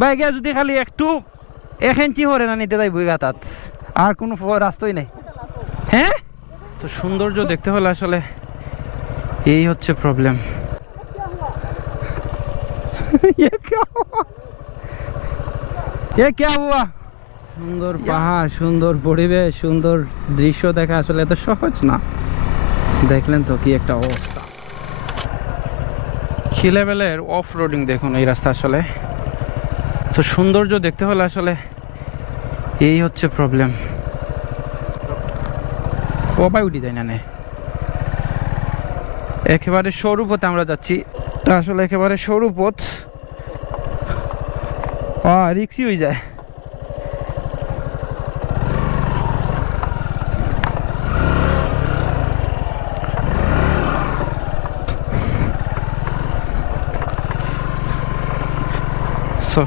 বাইকে যদি খালি একটু 1 ইঞ্চি হরে না নিতে যাই বইগা তাত আর কোনো রাস্তাই নাই। হ্যাঁ, তো সৌন্দর্য দেখতে হলে আসলে এই হচ্ছে প্রবলেম। সুন্দর পাহাড়, সুন্দর পরিবেশ, সুন্দর দৃশ্য দেখা আসলে এত সহজ না। দেখলেন তো কি একটা অবস্থা। কি লেভেলের অফ রোডিং দেখুন এই রাস্তা আসলে। তো সৌন্দর্য দেখতে হলে আসলে এই হচ্ছে প্রবলেম। ওপাই উঠি যায় না নে, একেবারে সরু পথে আমরা যাচ্ছি। এটা আসলে একেবারে সরু পথ, রিক্সি হয়ে যায়। So